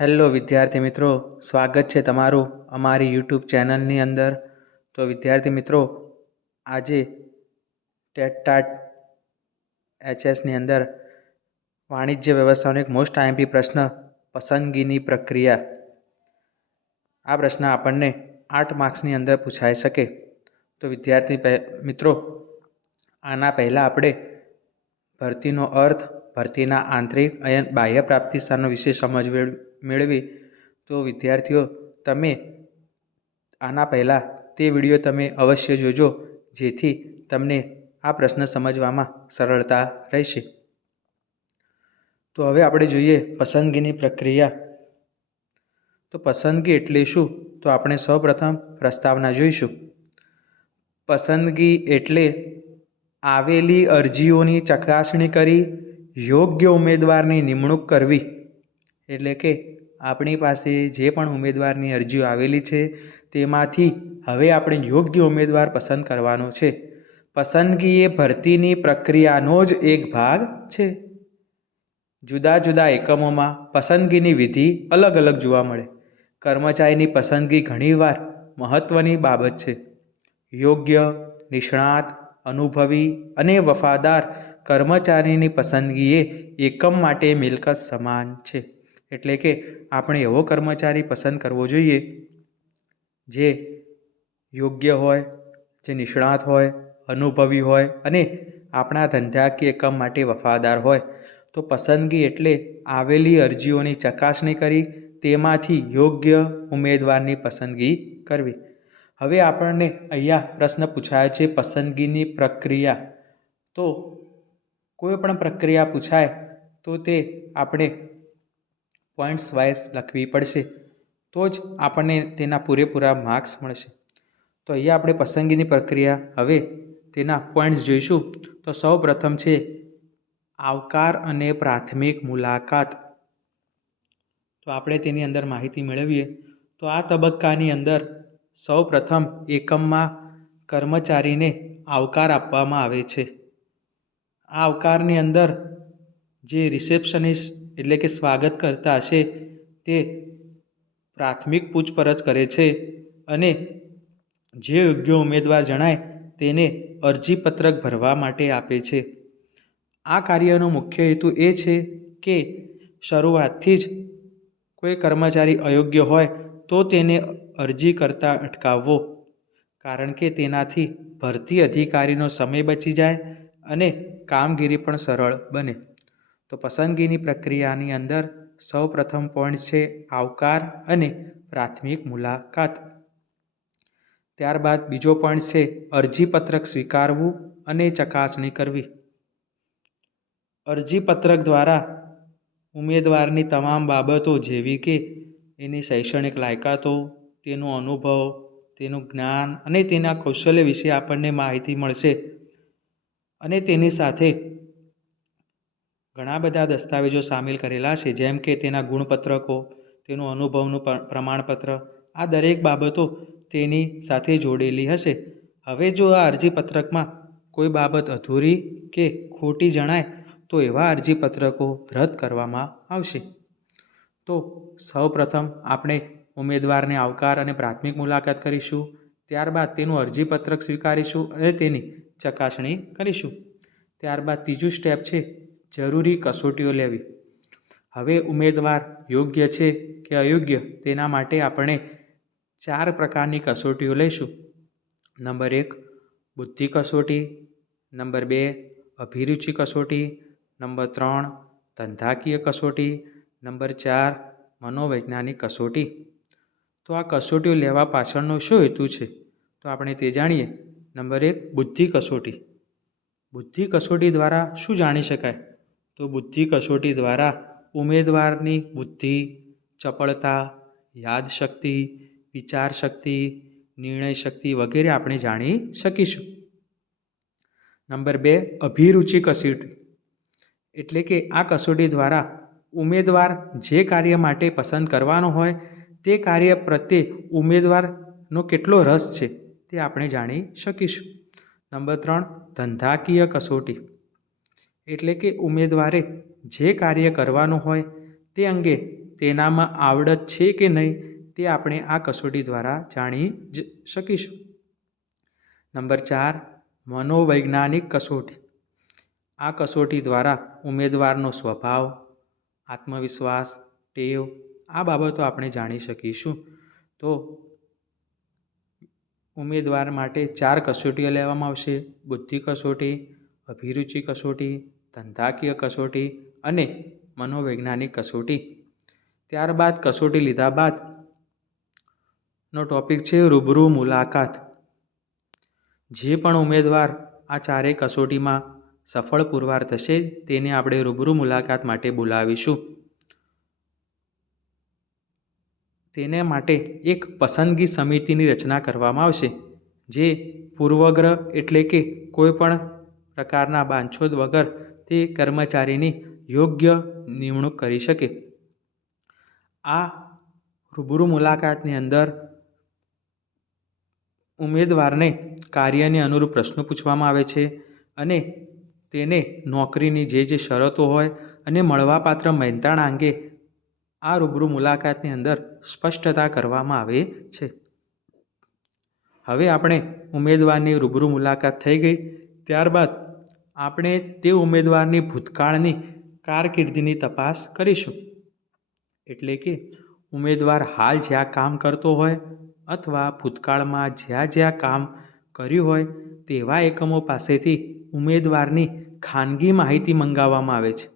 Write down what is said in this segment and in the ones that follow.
Hello વિદ્યાર્થી મિત્રો, સ્વાગત છે તમારું અમારી યુટ્યુબ ચેનલની અંદર. તો વિદ્યાર્થી મિત્રો, આજે ટેટ ટાટ એચએસની અંદર વાણિજ્ય વ્યવસ્થાનો એક મોસ્ટ આઈએમપી પ્રશ્ન, પસંદગીની પ્રક્રિયા. આ પ્રશ્ન આપણને આઠ માર્ક્સની અંદર પૂછાઈ શકે. તો વિદ્યાર્થી મિત્રો, આના પહેલાં આપણે ભરતીનો અર્થ, ભરતીના આંતરિક અને બાહ્ય પ્રાપ્તિ સ્થાનો વિશે સમજ મેળવી. તો વિદ્યાર્થીઓ, તમે આના પહેલાં તે વીડિયો તમે અવશ્ય જોજો, જેથી તમને આ પ્રશ્ન સમજવામાં સરળતા રહેશે. તો હવે આપણે જોઈએ પસંદગીની પ્રક્રિયા. તો પસંદગી એટલે શું? તો આપણે સૌપ્રથમ પ્રસ્તાવના જોઈશું. પસંદગી એટલે આવેલી અરજીઓની ચકાસણી કરી યોગ્ય ઉમેદવારની નિમણૂક કરવી. એટલે કે આપણી પાસે જે પણ ઉમેદવારની અરજીઓ આવેલી છે, તેમાંથી હવે આપણે યોગ્ય ઉમેદવાર પસંદ કરવાનો છે. પસંદગી એ ભરતીની પ્રક્રિયાનો જ એક ભાગ છે. જુદા જુદા એકમોમાં પસંદગીની વિધિ અલગ અલગ જોવા મળે. કર્મચારીની પસંદગી ઘણીવાર મહત્ત્વની બાબત છે. યોગ્ય, નિષ્ણાત, અનુભવી અને વફાદાર કર્મચારીની પસંદગી એ એકમ માટે મિલકત સમાન છે. એટલે કે આપણે એવો કર્મચારી પસંદ કરવો જોઈએ જે યોગ્ય હોય, જે નિષ્ણાત હોય, અનુભવી હોય અને આપણા ધંધાકીય એકમ માટે વફાદાર હોય. તો પસંદગી એટલે આવેલી અરજીઓની ચકાસણી કરી તેમાંથી યોગ્ય ઉમેદવારની પસંદગી કરવી. હવે આપણને અહીંયા પ્રશ્ન પૂછાય છે પસંદગીની પ્રક્રિયા. તો કોઈ પણ પ્રક્રિયા પૂછાય તો તે આપણે પોઈન્ટ્સ વાઇઝ લખવી પડશે, તો જ આપણને તેના પૂરેપૂરા માર્ક્સ મળશે. તો અહીંયા આપણે પસંદગીની પ્રક્રિયા, હવે તેના પોઈન્ટ્સ જોઈશું. તો સૌ પ્રથમ છે, આવકાર અને પ્રાથમિક મુલાકાત. તો આપણે તેની અંદર માહિતી મેળવીએ. તો આ તબક્કાની અંદર સૌ પ્રથમ એકમમાં કર્મચારીને આવકાર આપવામાં આવે છે. આ આવકારની અંદર જે રિસેપ્શનિસ્ટ એટલે કે સ્વાગત કરતા હશે તે પ્રાથમિક પૂછપરછ કરે છે અને જે યોગ્ય ઉમેદવાર જણાય તેને અરજીપત્રક ભરવા માટે આપે છે. આ કાર્યનો મુખ્ય હેતુ એ છે કે શરૂઆતથી જ કોઈ કર્મચારી અયોગ્ય હોય તો તેને અરજી કરતાં અટકાવવો, કારણ કે તેનાથી ભરતી અધિકારીનો સમય બચી જાય અને કામગીરી પણ સરળ બને. તો પસંદગીની પ્રક્રિયાની અંદર સૌ પ્રથમ પોઈન્ટ છે આવકાર અને પ્રાથમિક મુલાકાત. ત્યારબાદ બીજો પોઈન્ટ છે અરજીપત્રક સ્વીકારવું અને ચકાસણી કરવી. અરજીપત્રક દ્વારા ઉમેદવારની તમામ બાબતો જેવી કે એની શૈક્ષણિક લાયકાતો, તેનો અનુભવ, તેનું જ્ઞાન અને તેના કૌશલ્ય વિશે આપણને માહિતી મળશે અને તેની સાથે ઘણા બધા દસ્તાવેજો સામેલ કરેલા છે, જેમ કે તેના ગુણપત્રકો, તેનું અનુભવનું પ્રમાણપત્ર, આ દરેક બાબતો તેની સાથે જોડેલી હશે. હવે જો આ અરજીપત્રકમાં કોઈ બાબત અધૂરી કે ખોટી જણાય, તો એવા અરજીપત્રકો રદ કરવામાં આવશે. તો સૌપ્રથમ આપણે ઉમેદવારને આવકાર અને પ્રાથમિક મુલાકાત કરીશું, ત્યારબાદ તેનું અરજીપત્રક સ્વીકારીશું અને તેની ચકાસણી કરીશું. ત્યારબાદ ત્રીજું સ્ટેપ છે જરૂરી કસોટીઓ લેવી. હવે ઉમેદવાર યોગ્ય છે કે અયોગ્ય તેના માટે આપણે ચાર પ્રકારની કસોટીઓ લઈશું. નંબર એક, બુદ્ધિ કસોટી. નંબર બે, અભિરુચિ કસોટી. નંબર ત્રણ, ધંધાકીય કસોટી. નંબર ચાર, મનોવૈજ્ઞાનિક કસોટી. તો આ કસોટીઓ લેવા પાછળનો શું હેતુ છે? તો આપણે તે જાણીએ. નંબર એક, બુદ્ધિ કસોટી. બુદ્ધિ કસોટી દ્વારા શું જાણી શકાય? તો બુદ્ધિ કસોટી દ્વારા ઉમેદવારની બુદ્ધિ, ચપળતા, યાદશક્તિ, વિચારશક્તિ નિર્ણય શક્તિ વગેરે આપણે જાણી શકીશું. નંબર બે, અભિરુચિ કસોટી. એટલે કે આ કસોટી દ્વારા ઉમેદવાર જે કાર્ય માટે પસંદ કરવાનો હોય, તે કાર્ય પ્રત્યે ઉમેદવારનો કેટલો રસ છે તે આપણે જાણી શકીશું. નંબર ત્રણ, ધંધાકીય કસોટી. એટલે કે ઉમેદવારે જે કાર્ય કરવાનું હોય તે અંગે તેનામાં આવડત છે કે નહીં તે આપણે આ કસોટી દ્વારા જાણી જ શકીશું. નંબર ચાર, મનોવૈજ્ઞાનિક કસોટી. આ કસોટી દ્વારા ઉમેદવારનો સ્વભાવ, આત્મવિશ્વાસ, ટેવ આ બાબતો આપણે જાણી શકીશું. તો ઉમેદવાર માટે ચાર કસોટીઓ લેવામાં આવશે. બુદ્ધિ કસોટી, અભિરુચિ કસોટી ધંધાકીય કસોટી અને મનોવૈજ્ઞાનિક કસોટી. ત્યારબાદ કસોટી લીધા બાદ નો ટોપિક છે રૂબરૂ મુલાકાત. જે પણ ઉમેદવાર આ ચારેય કસોટીમાં સફળ પુરવાર થશે તેને આપણે રૂબરૂ મુલાકાત માટે બોલાવીશું. તેને માટે એક પસંદગી સમિતિની રચના કરવામાં આવશે, જે પૂર્વગ્રહ એટલે કે કોઈપણ પ્રકારના બાંછોદ વગર તે કર્મચારીની યોગ્ય નિમણૂક કરી શકે. આ રૂબરૂ મુલાકાતની અંદર ઉમેદવારને કાર્યને અનુરૂપ પ્રશ્નો પૂછવામાં આવે છે અને તેને નોકરીની જે જે શરતો હોય અને મળવાપાત્ર મહેનતાણા અંગે આ રૂબરૂ મુલાકાતની અંદર સ્પષ્ટતા કરવામાં આવે છે. હવે આપણે ઉમેદવારની રૂબરૂ મુલાકાત થઈ ગઈ. ત્યારબાદ આપણે તે ઉમેદવારની ભૂતકાળની કારકિર્દીની તપાસ કરીશું. એટલે કે ઉમેદવાર હાલ જ્યાં કામ કરતો હોય અથવા ભૂતકાળમાં જ્યાં જ્યાં કામ કર્યું હોય તેવા એકમો પાસેથી ઉમેદવારની ખાનગી માહિતી મંગાવવામાં આવે છે.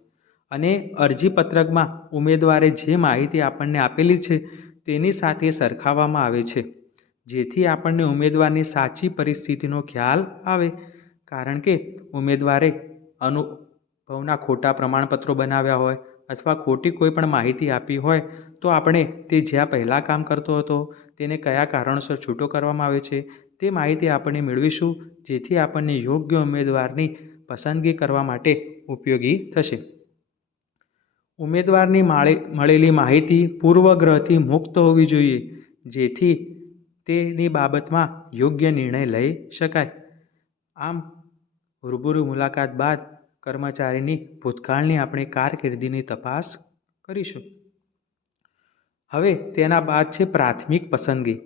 અને અરજીપત્રકમાં ઉમેદવારે જે માહિતી આપણને આપેલી છે તેની સાથે સરખાવવામાં આવે છે. જેથી આપણને ઉમેદવારની સાચી પરિસ્થિતિનો ખ્યાલ આવે કારણ કે ઉમેદવારે અનુભવના ખોટા પ્રમાણપત્રો બનાવ્યા હોય અથવા ખોટી કોઈ પણ માહિતી આપી હોય, તો આપણે તે જ્યાં પહેલાં કામ કરતો હતો, તેને કયા કારણોસર છૂટો કરવામાં આવે છે, તે માહિતી આપણે મેળવીશું, જેથી આપણને યોગ્ય ઉમેદવારની પસંદગી કરવા માટે ઉપયોગી થશે. ઉમેદવારની માળે, મળેલી માહિતી પૂર્વગ્રહથી મુક્ત હોવી જોઈએ, જેથી તેની બાબતમાં યોગ્ય નિર્ણય લઈ શકાય. આમ રૂબરૂ મુલાકાત બાદ કર્મચારીની ભૂતકાળની આપણે કારકિર્દીની તપાસ કરીશું. હવે તેના બાદ છે પ્રાથમિક પસંદગી.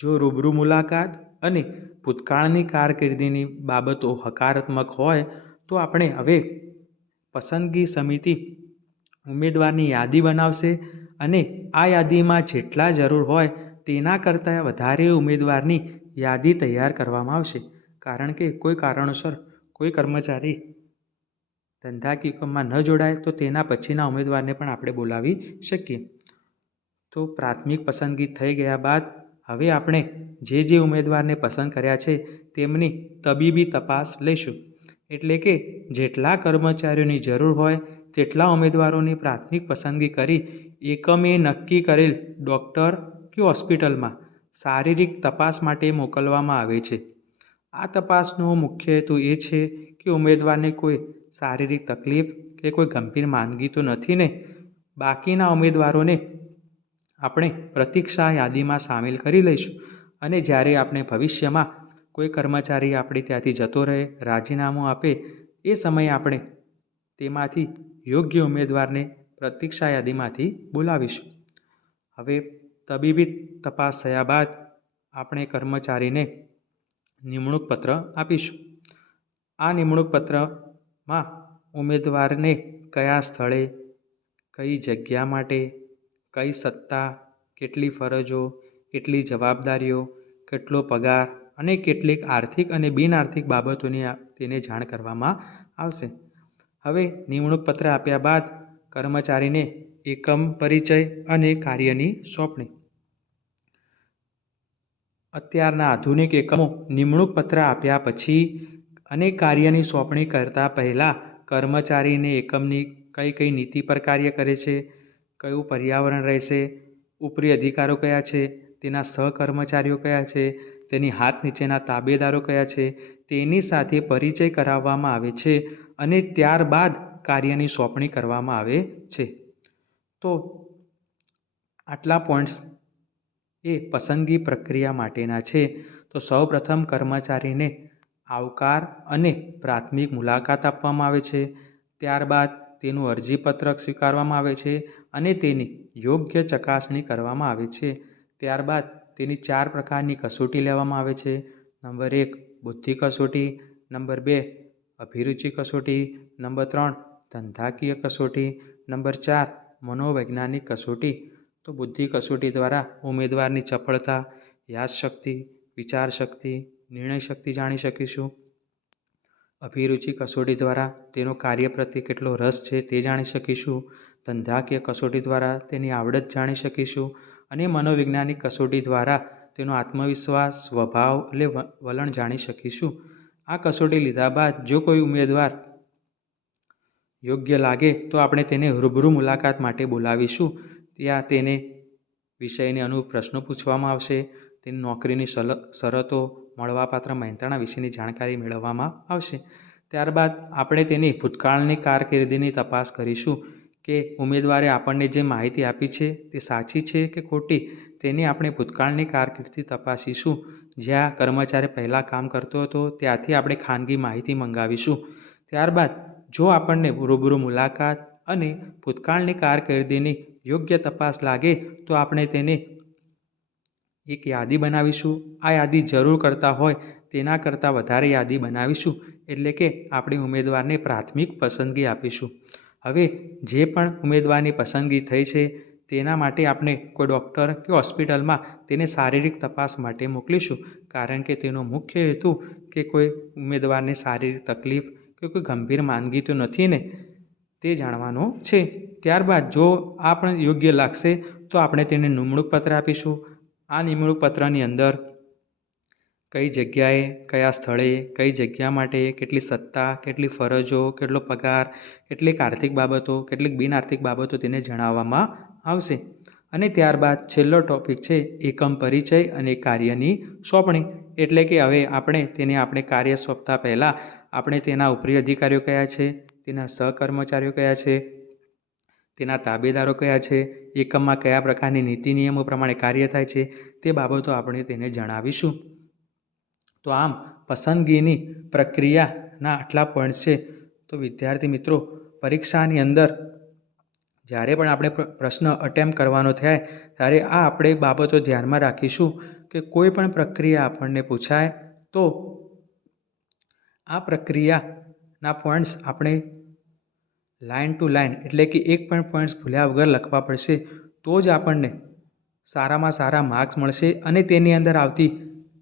જો રૂબરૂ મુલાકાત અને ભૂતકાળની કારકિર્દીની બાબતો હકારાત્મક હોય, તો આપણે હવે પસંદગી સમિતિ ઉમેદવારની યાદી બનાવશે અને આ યાદીમાં જેટલા જરૂર હોય તેના કરતાં વધારે ઉમેદવારની યાદી તૈયાર કરવામાં આવશે. કારણ કે કોઈ કારણોસર કોઈ કર્મચારી ધંધાકીયમાં ન જોડાય, તો તેના પછીના ઉમેદવારને પણ આપણે બોલાવી શકીએ. તો પ્રાથમિક પસંદગી થઈ ગયા બાદ હવે આપણે જે જે ઉમેદવારને પસંદ કર્યા છે, તેમની તબીબી તપાસ લઈશું. એટલે કે જેટલા કર્મચારીઓની જરૂર હોય, તેટલા ઉમેદવારોની પ્રાથમિક પસંદગી કરી, એકમે નક્કી કરેલ ડૉક્ટર કે હોસ્પિટલમાં શારીરિક તપાસ માટે મોકલવામાં આવે છે. આ તપાસનો મુખ્ય હેતુ એ છે કે ઉમેદવારને કોઈ શારીરિક તકલીફ કે કોઈ ગંભીર માંદગી તો નથી ને, બાકીના ઉમેદવારોને આપણે પ્રતીક્ષા યાદીમાં સામેલ કરી લઈશું અને જ્યારે આપણે ભવિષ્યમાં કોઈ કર્મચારી આપણે ત્યાંથી જતો રહે, રાજીનામું આપે, એ સમયે આપણે તેમાંથી યોગ્ય ઉમેદવારને પ્રતીક્ષા યાદીમાંથી બોલાવીશું. હવે તબીબી તપાસ થયા બાદ આપણે કર્મચારીને નિમણૂક પત્ર આપીશું. આ નિમણૂક પત્રમાં ઉમેદવારને કયા સ્થળે, કઈ જગ્યા માટે, કઈ સત્તા, કેટલી ફરજો, કેટલી જવાબદારીઓ, કેટલો પગાર અને કેટલીક આર્થિક અને બિન આર્થિક બાબતોની તેને જાણ કરવામાં આવશે. હવે નિમણૂક પત્ર આપ્યા બાદ કર્મચારીને એકમ પરિચય અને કાર્યની સોંપણી. અત્યારના આધુનિક એકમો નિમણૂક પત્ર આપ્યા પછી અને કાર્યની સોંપણી કરતાં પહેલાં કર્મચારીને એકમની કઈ કઈ નીતિ પર કાર્ય કરે છે, કયું પર્યાવરણ રહેશે, ઉપરી અધિકારો કયા છે, તેના સહકર્મચારીઓ કયા છે, તેની હાથ નીચેના તાબેદારો કયા છે, તેની સાથે પરિચય કરાવવામાં આવે છે અને ત્યારબાદ કાર્યની સોંપણી કરવામાં આવે છે. તો આટલા પોઈન્ટ્સ એ પસંદગી પ્રક્રિયા માટેના છે. તો સૌપ્રથમ કર્મચારીને આવકાર અને પ્રાથમિક મુલાકાત આપવામાં આવે છે. ત્યારબાદ તેનું અરજીપત્રક સ્વીકારવામાં આવે છે અને તેની યોગ્ય ચકાસણી કરવામાં આવે છે. ત્યારબાદ તેની ચાર પ્રકારની કસોટી લેવામાં આવે છે. નંબર એક, બુદ્ધિ કસોટી. નંબર બે, અભિરુચિ કસોટી. નંબર ત્રણ, ધંધાકીય કસોટી. નંબર ચાર, મનોવૈજ્ઞાનિક કસોટી. તો બુદ્ધિ કસોટી દ્વારા ઉમેદવારની ચપળતા યાદશક્તિ, વિચારશક્તિ નિર્ણય શક્તિ જાણી શકીશું. અભિરુચિ કસોટી દ્વારા તેનો કાર્ય પ્રત્યે કેટલો રસ છે તે જાણી શકીશું. ધંધાકીય કસોટી દ્વારા તેની આવડત જાણી શકીશું અને મનોવૈજ્ઞાનિક કસોટી દ્વારા તેનો આત્મવિશ્વાસ, સ્વભાવ એટલે વલણ જાણી શકીશું. આ કસોટી લીધા બાદ જો કોઈ ઉમેદવાર યોગ્ય લાગે તો આપણે તેને રૂબરૂ મુલાકાત માટે બોલાવીશું. ત્યાં તેને વિષયને અનુરૂપ પ્રશ્નો પૂછવામાં આવશે. તેની નોકરીની શરતો મળવાપાત્ર મહેનતાણા વિશેની જાણકારી મેળવવામાં આવશે. ત્યારબાદ આપણે તેની ભૂતકાળની કારકિર્દીની તપાસ કરીશું કે ઉમેદવારે આપણને જે માહિતી આપી છે તે સાચી છે કે ખોટી તેની આપણે ભૂતકાળની કારકિર્દી તપાસીશું. જ્યાં કર્મચારી પહેલાં કામ કરતો હતો ત્યાંથી આપણે ખાનગી માહિતી મંગાવીશું. ત્યારબાદ જો આપણને રૂબરૂ મુલાકાત અને ભૂતકાળની કારકિર્દીની યોગ્ય તપાસ લાગે તો આપણે તેને એક યાદી બનાવીશું. આ યાદી જરૂર કરતા હોય તેના કરતાં વધારે યાદી બનાવીશું એટલે કે આપણી ઉમેદવારને પ્રાથમિક પસંદગી આપીશું. હવે જે પણ ઉમેદવારની પસંદગી થઈ છે તેના માટે આપણે કોઈ ડૉક્ટર કે હોસ્પિટલમાં તેને શારીરિક તપાસ માટે મોકલીશું. કારણ કે તેનો મુખ્ય હેતુ કે કોઈ ઉમેદવારને શારીરિક તકલીફ કે કોઈ ગંભીર માંદગી તો નથી ને? તે જાણવાનો છે. ત્યારબાદ જો આપણે યોગ્ય લાગશે, તો આપણે તેને નિમણૂક પત્ર આપીશું. આ નિમણૂક પત્રની અંદર કઈ જગ્યાએ, કયા સ્થળે, કઈ જગ્યા માટે, કેટલી સત્તા, કેટલી ફરજો, કેટલો પગાર, કેટલીક આર્થિક બાબતો, કેટલીક બિન આર્થિક બાબતો તેને જણાવવામાં આવશે. અને ત્યારબાદ છેલ્લો ટૉપિક છે, એકમ પરિચય અને કાર્યની સોંપણી. એટલે કે હવે આપણે તેને, આપણે કાર્ય સોંપતા પહેલાં આપણે તેના ઉપરી અધિકારીઓ કયા છે? તેના સહકર્મચારીઓ કયા છે? તેના તાબેદારો કયા છે? એકમમાં કયા પ્રકારની નીતિ નિયમો પ્રમાણે કાર્ય થાય છે? તે બાબતો આપણે તેને જણાવીશું. તો આમ, પસંદગીની પ્રક્રિયાના આટલા પોઈન્ટ છે. તો વિદ્યાર્થી મિત્રો, પરીક્ષાની અંદર જ્યારે પણ આપણે પ્રશ્ન અટેમ્પ કરવાનો થાય, ત્યારે આ આપણે બાબતો ધ્યાનમાં રાખીશું કે કોઈ પણ પ્રક્રિયા આપણને પૂછાય તો આ પ્રક્રિયાના પોઈન્ટ્સ આપણે લાઇન ટુ લાઇન એટલે કે એક પણ પોઈન્ટ્સ ભૂલ્યા વગર લખવા પડશે, તો જ આપણને સારામાં સારા માર્ક્સ મળશે અને તેની અંદર આવતી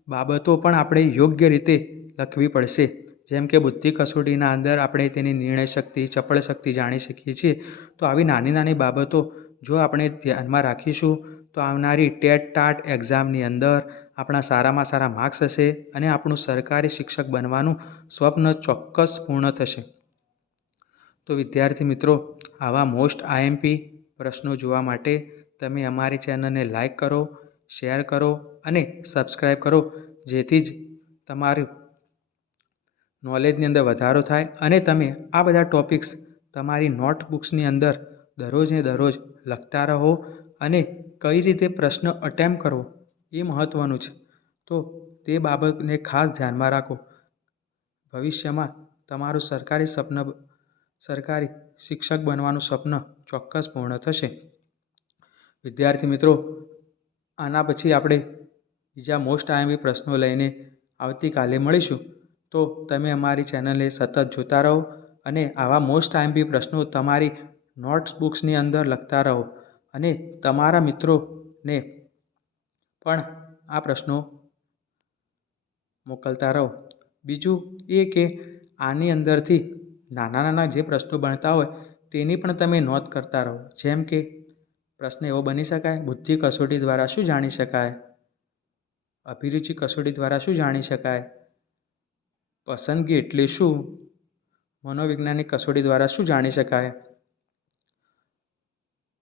બાબતો પણ આપણે યોગ્ય રીતે લખવી પડશે. જેમ કે બુદ્ધિ કસોટીના અંદર આપણે તેની નિર્ણય શક્તિ, ચપળ શક્તિ જાણી શકીએ છીએ. તો આવી નાની નાની બાબતો જો આપણે ધ્યાનમાં રાખીશું, તો આવનારી ટેટ ટાટ એક્ઝામની અંદર આપણા સારામાં સારા માર્ક્સ હશે અને આપણું સરકારી શિક્ષક બનવાનું સ્વપ્ન ચોક્કસ પૂર્ણ થશે. તો વિદ્યાર્થી મિત્રો, આવા મોસ્ટ આઈએમપી પ્રશ્નો જોવા માટે તમે અમારી ચેનલને લાઈક કરો, શેર કરો અને સબસ્ક્રાઈબ કરો, જેથી જ તમારું નોલેજની અંદર વધારો થાય અને તમે આ બધા ટૉપિક્સ તમારી નોટબુક્સની અંદર દરરોજને દરરોજ લખતા રહો અને કઈ રીતે પ્રશ્ન અટેમ્પ કરવો એ મહત્ત્વનું છે. તો તે બાબતને ખાસ ધ્યાનમાં રાખો. ભવિષ્યમાં તમારું સરકારી સપન સરકારી શિક્ષક બનવાનું સ્વપ્ન ચોક્કસ પૂર્ણ થશે. વિદ્યાર્થી મિત્રો, આના પછી આપણે બીજા મોસ્ટ આઈએમપી પ્રશ્નો લઈને આવતીકાલે મળીશું. તો તમે અમારી ચેનલને સતત જોતા રહો અને આવા મોસ્ટ આઈએમપી પ્રશ્નો તમારી નોટ્સ બુક્સની અંદર લખતા રહો અને તમારા મિત્રોને પણ આ પ્રશ્નો મોકલતા રહો. બીજું એ કે આની અંદરથી નાના નાના જે પ્રશ્નો બનતા હોય તેની પણ તમે નોંધ કરતા રહો. જેમ કે, પ્રશ્ન એવો બની શકાય, બુદ્ધિ કસોટી દ્વારા શું જાણી શકાય? અભિરુચિ કસોટી દ્વારા શું જાણી શકાય? પસંદગી એટલે શું? મનોવૈજ્ઞાનિક કસોટી દ્વારા શું જાણી શકાય?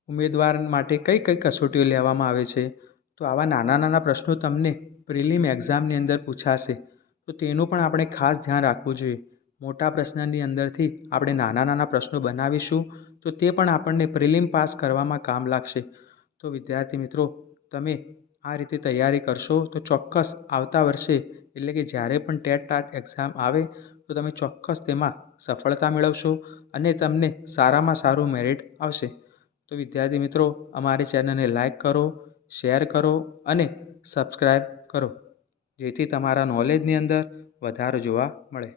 ઉમેદવાર માટે કઈ કઈ કસોટીઓ લેવામાં આવે છે? તો આવા નાના નાના પ્રશ્નો તમને પ્રિલિમ એક્ઝામની અંદર પૂછાશે. તો તેનું પણ આપણે ખાસ ધ્યાન રાખવું જોઈએ. મોટા પ્રશ્નની અંદરથી આપણે નાના નાના પ્રશ્નો બનાવીશું, તો તે પણ આપણને પ્રિલિમ પાસ કરવામાં કામ લાગશે. તો વિદ્યાર્થી મિત્રો, તમે આ રીતે તૈયારી કરશો તો ચોક્કસ આવતા વર્ષે, એટલે કે જ્યારે પણ ટેટ ટાટ એક્ઝામ આવે, તો તમે ચોક્કસ તેમાં સફળતા મેળવશો અને તમને સારામાં સારું મેરિટ આવશે. તો વિદ્યાર્થી મિત્રો, અમારી ચેનલને લાઇક કરો, શેર કરો અને સબસ્ક્રાઈબ કરો, જેથી તમારા નોલેજની અંદર વધારો જોવા મળે.